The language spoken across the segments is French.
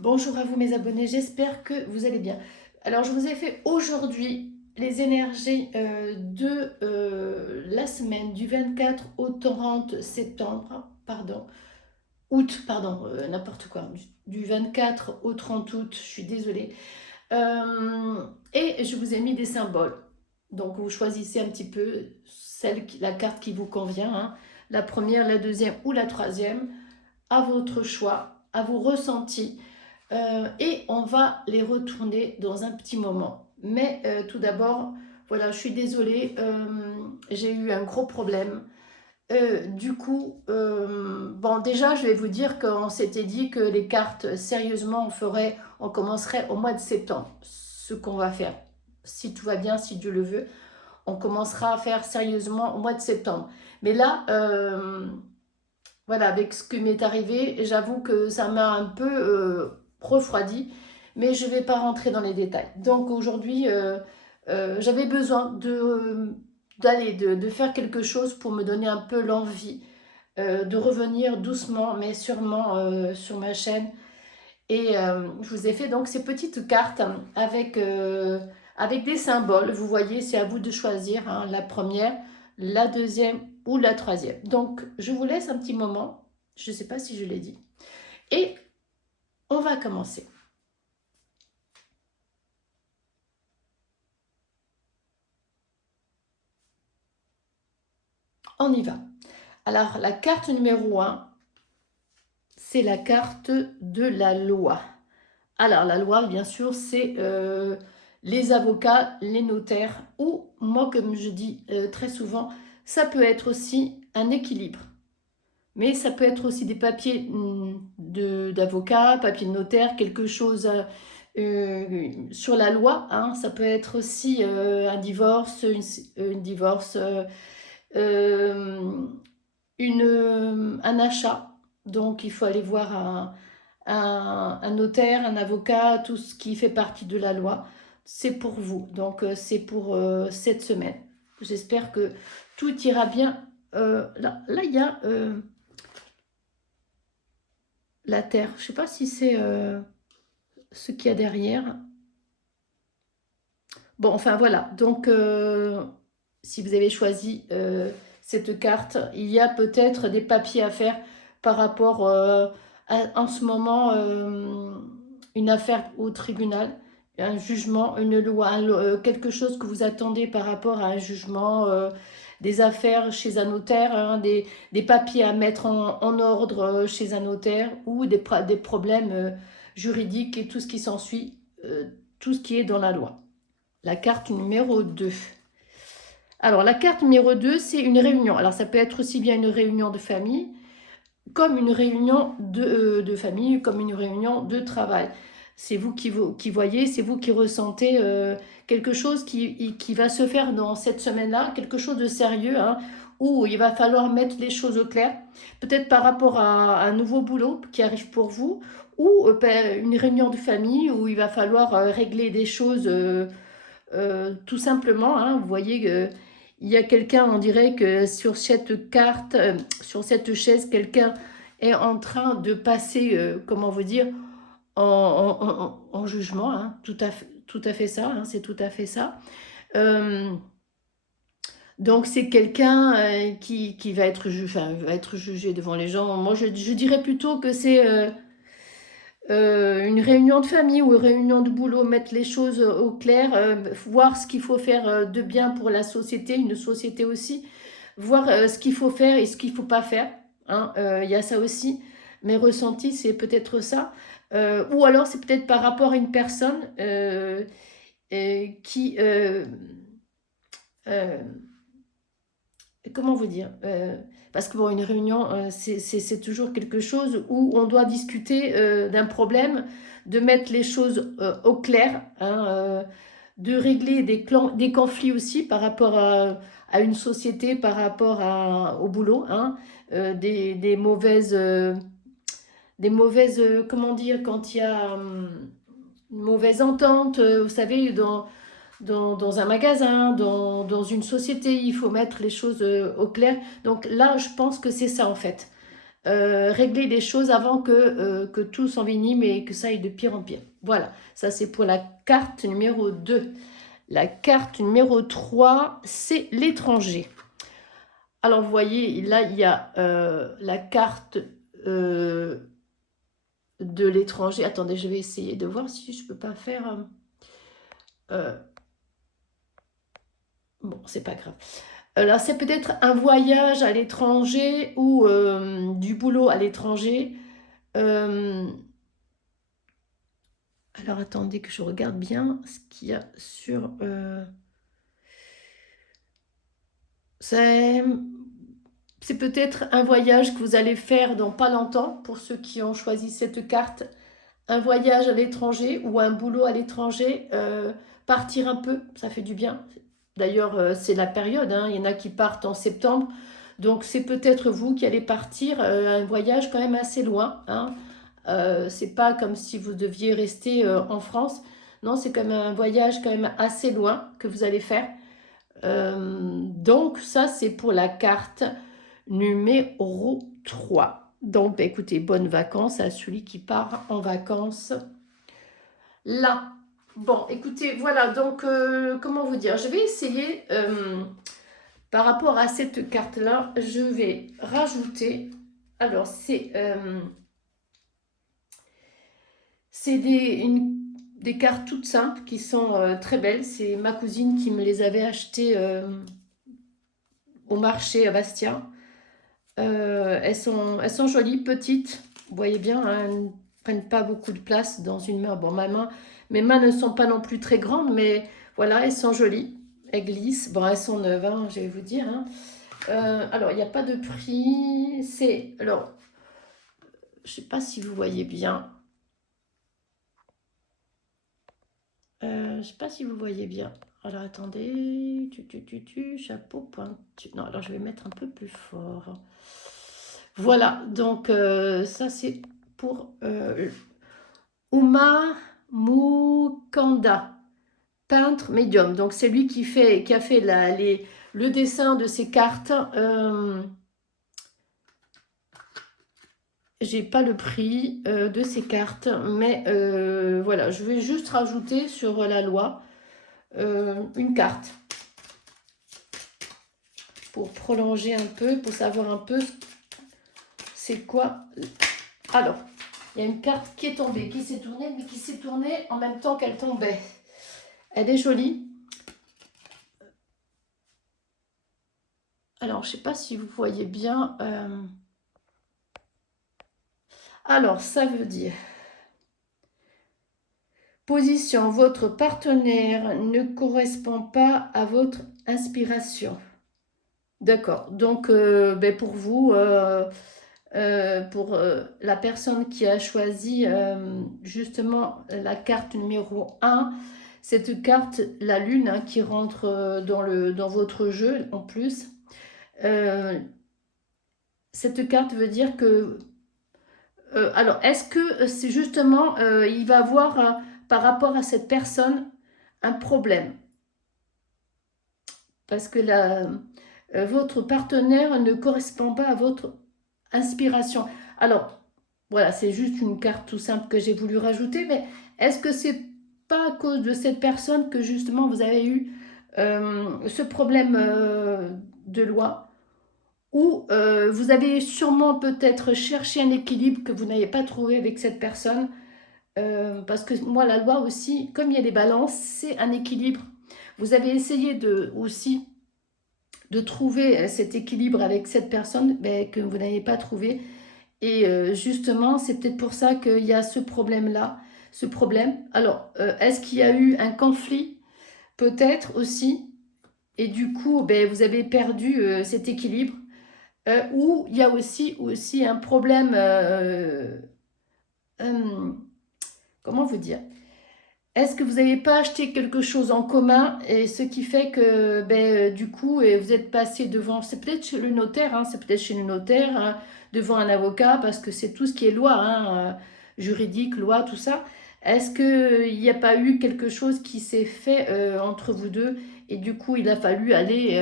Bonjour à vous mes abonnés, j'espère que vous allez bien. Alors je vous ai fait aujourd'hui les énergies de la semaine du 24 au 30 septembre, août, n'importe quoi, du 24 au 30 août, je suis désolée. Et je vous ai mis des symboles. Donc vous choisissez un petit peu la carte qui vous convient, hein. La première, la deuxième ou la troisième, à votre choix, à vos ressentis. Et on va les retourner dans un petit moment. Mais tout d'abord, voilà, je suis désolée, j'ai eu un gros problème. Bon, déjà, je vais vous dire qu'on s'était dit que les cartes, sérieusement, on commencerait au mois de septembre. Ce qu'on va faire, si tout va bien, si Dieu le veut, on commencera à faire sérieusement au mois de septembre. Mais là, voilà, avec ce qui m'est arrivé, j'avoue que ça m'a un peu refroidi, mais je ne vais pas rentrer dans les détails. Donc aujourd'hui, j'avais besoin de faire quelque chose pour me donner un peu l'envie de revenir doucement, mais sûrement sur ma chaîne. Et je vous ai fait donc ces petites cartes avec des symboles. Vous voyez, c'est à vous de choisir, hein, la première, la deuxième ou la troisième. Donc, je vous laisse un petit moment. Je ne sais pas si je l'ai dit. Et on va commencer. On y va. Alors, la carte numéro 1, c'est la carte de la loi. Alors, la loi, bien sûr, c'est les avocats, les notaires, ou moi, comme je dis très souvent, ça peut être aussi un équilibre. Mais ça peut être aussi des papiers d'avocat, papiers de notaire, quelque chose sur la loi, hein. Ça peut être aussi un divorce, euh, un achat. Donc, il faut aller voir un notaire, un avocat, tout ce qui fait partie de la loi. C'est pour vous. Donc, c'est pour cette semaine. J'espère que tout ira bien. Là, il y a la terre. Je ne sais pas si c'est ce qu'il y a derrière. Bon, enfin, voilà. Donc, si vous avez choisi cette carte, il y a peut-être des papiers à faire par rapport en ce moment, une affaire au tribunal, un jugement, une loi, quelque chose que vous attendez par rapport à un jugement, des affaires chez un notaire, hein, des papiers à mettre en ordre chez un notaire ou des problèmes juridiques et tout ce qui s'ensuit, tout ce qui est dans la loi. La carte numéro 2. Alors, la carte numéro 2, c'est une réunion. Alors, ça peut être aussi bien une réunion de famille, comme une réunion de famille, comme une réunion de travail. C'est vous qui voyez, c'est vous qui ressentez quelque chose qui va se faire dans cette semaine-là, quelque chose de sérieux, hein, où il va falloir mettre les choses au clair, peut-être par rapport à un nouveau boulot qui arrive pour vous, ou une réunion de famille où il va falloir régler des choses tout simplement, hein. Vous voyez qu'il y a quelqu'un, on dirait que sur cette carte, sur cette chaise, quelqu'un est en train de passer, comment vous dire, en jugement, hein. Tout à fait ça, hein, c'est tout à fait ça. Euh, donc c'est quelqu'un qui va être, va être jugé devant les gens. Moi, je dirais plutôt que c'est une réunion de famille ou une réunion de boulot, mettre les choses au clair, voir ce qu'il faut faire de bien pour la société, une société aussi, voir ce qu'il faut faire et ce qu'il ne faut pas faire, hein. Il y a ça aussi. Mes ressentis, c'est peut-être ça. Ou alors, c'est peut-être par rapport à une personne qui... euh, comment vous dire, parce que bon, une réunion, c'est toujours quelque chose où on doit discuter d'un problème, de mettre les choses au clair, hein, de régler des conflits aussi par rapport à une société, par rapport au boulot, hein, des mauvaises, comment dire, quand il y a une mauvaise entente, vous savez, dans un magasin, dans une société, il faut mettre les choses au clair. Donc là, je pense que c'est ça en fait. régler les choses avant que tout s'envenime et que ça aille de pire en pire. Voilà, ça c'est pour la carte numéro 2. La carte numéro 3, c'est l'étranger. Alors, vous voyez, là, il y a la carte de l'étranger. Attendez, je vais essayer de voir si je ne peux pas faire... bon, c'est pas grave. Alors, c'est peut-être un voyage à l'étranger ou du boulot à l'étranger. Alors, attendez que je regarde bien ce qu'il y a sur... c'est peut-être un voyage que vous allez faire dans pas longtemps, pour ceux qui ont choisi cette carte. Un voyage à l'étranger ou un boulot à l'étranger, partir un peu, ça fait du bien. D'ailleurs, c'est la période, hein, il y en a qui partent en septembre. Donc, c'est peut-être vous qui allez partir un voyage quand même assez loin. Hein. C'est pas comme si vous deviez rester en France. Non, c'est comme un voyage quand même assez loin que vous allez faire. Donc, ça, c'est pour la carte numéro 3. Donc, bah, écoutez, bonnes vacances à celui qui part en vacances là. Bon, écoutez, voilà, donc, comment vous dire, je vais essayer, par rapport à cette carte-là, je vais rajouter, alors, c'est des cartes toutes simples qui sont très belles. C'est ma cousine qui me les avait achetées au marché à Bastia. Elles sont jolies, petites. Vous voyez bien, hein, elles ne prennent pas beaucoup de place dans une main. Bon, mes mains ne sont pas non plus très grandes, mais voilà, elles sont jolies. Elles glissent. Bon, elles sont neuves, hein, je vais vous dire. Hein. Alors, il n'y a pas de prix. Alors, je ne sais pas si vous voyez bien. Je ne sais pas si vous voyez bien. Alors, attendez. Chapeau pointu. Non, alors je vais mettre un peu plus fort. Voilà, donc ça c'est pour Uma Mukanda, peintre médium. Donc c'est lui qui a fait le dessin de ces cartes. J'ai pas le prix de ces cartes, mais voilà, je vais juste rajouter sur la loi une carte pour prolonger un peu, pour savoir un peu c'est quoi. Alors, il y a une carte qui est tombée, qui s'est tournée, mais qui s'est tournée en même temps qu'elle tombait. Elle est jolie. Alors, je ne sais pas si vous voyez bien. Alors, ça veut dire... Position, votre partenaire ne correspond pas à votre inspiration. D'accord. Donc, ben pour vous, pour la personne qui a choisi justement la carte numéro 1, cette carte, la lune, hein, qui rentre dans votre jeu en plus, cette carte veut dire que... alors, est-ce que c'est justement, il va avoir, par rapport à cette personne, un problème? Parce que votre partenaire ne correspond pas à votre inspiration. Alors, voilà, c'est juste une carte tout simple que j'ai voulu rajouter, mais est-ce que c'est pas à cause de cette personne que justement vous avez eu ce problème de loi, ou vous avez sûrement peut-être cherché un équilibre que vous n'avez pas trouvé avec cette personne, parce que moi la loi aussi, comme il y a des balances, c'est un équilibre. Vous avez essayé aussi de trouver cet équilibre avec cette personne, mais que vous n'avez pas trouvé. Et justement, c'est peut-être pour ça qu'il y a ce problème-là, ce problème. Alors, est-ce qu'il y a eu un conflit? Peut-être aussi. Et du coup, ben, vous avez perdu cet équilibre. Ou il y a aussi un problème... comment vous dire? Est-ce que vous n'avez pas acheté quelque chose en commun, et ce qui fait que ben, du coup vous êtes passé devant, c'est peut-être chez le notaire, hein, c'est peut-être chez le notaire, hein, devant un avocat, parce que c'est tout ce qui est loi, hein, juridique, loi, tout ça. Est-ce qu'il n'y a pas eu quelque chose qui s'est fait entre vous deux, et du coup il a fallu aller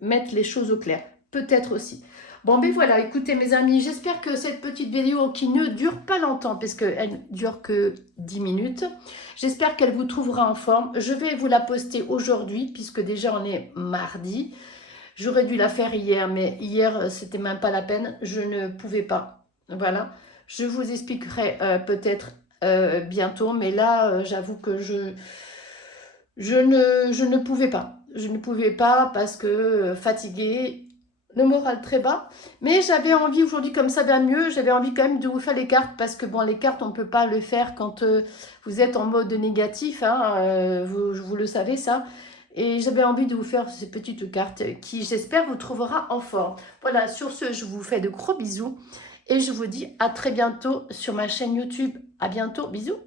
mettre les choses au clair? peut-être aussi. Bon, ben voilà, écoutez mes amis, j'espère que cette petite vidéo qui ne dure pas longtemps, parce qu'elle ne dure que 10 minutes, j'espère qu'elle vous trouvera en forme. Je vais vous la poster aujourd'hui, puisque déjà on est mardi. J'aurais dû la faire hier, mais hier, c'était même pas la peine, je ne pouvais pas. Voilà, je vous expliquerai peut-être bientôt, mais là, j'avoue que je ne pouvais pas. Je ne pouvais pas parce que fatiguée, le moral très bas. Mais j'avais envie aujourd'hui, comme ça va mieux, j'avais envie quand même de vous faire les cartes parce que bon, les cartes, on ne peut pas le faire quand vous êtes en mode négatif, hein, vous le savez ça. Et j'avais envie de vous faire ces petites cartes qui, j'espère, vous trouvera en forme. Voilà, sur ce, je vous fais de gros bisous et je vous dis à très bientôt sur ma chaîne YouTube. À bientôt, bisous.